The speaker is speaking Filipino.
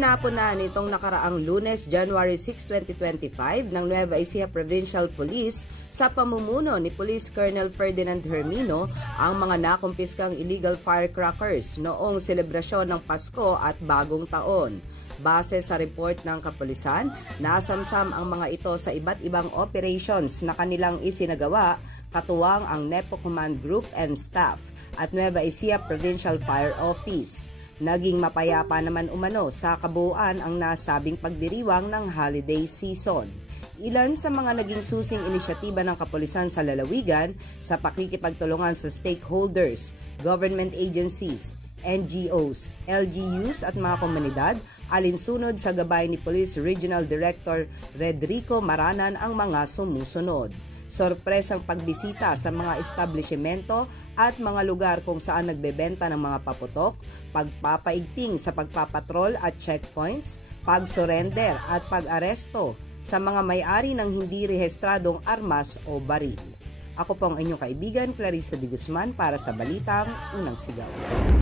Itinapon na nitong nakaraang Lunes, January 6, 2025 ng Nueva Ecija Provincial Police sa pamumuno ni Police Colonel Ferdinand Hermino ang mga nakumpiskang illegal firecrackers noong selebrasyon ng Pasko at Bagong Taon. Base sa report ng kapulisan, nasamsam ang mga ito sa iba't ibang operations na kanilang isinagawa, katuwang ang Nepo Command Group and Staff at Nueva Ecija Provincial Fire Office. Naging mapayapa naman umano sa kabuuan ang nasabing pagdiriwang ng holiday season. Ilan sa mga naging susing inisyatiba ng kapulisan sa lalawigan sa pakikipagtulungan sa stakeholders, government agencies, NGOs, LGUs at mga komunidad, alinsunod sa gabay ni Police Regional Director Redrico Maranan ang mga sumusunod. Sorpresang pagbisita sa mga establishmento at mga lugar kung saan nagbebenta ng mga paputok, pagpapaigting sa pagpapatrol at checkpoints, pag-surrender at pag-aresto sa mga may-ari ng hindi rehistradong armas o baril. Ako po ang inyong kaibigan, Clarissa de Guzman para sa Balitang Unang Sigaw.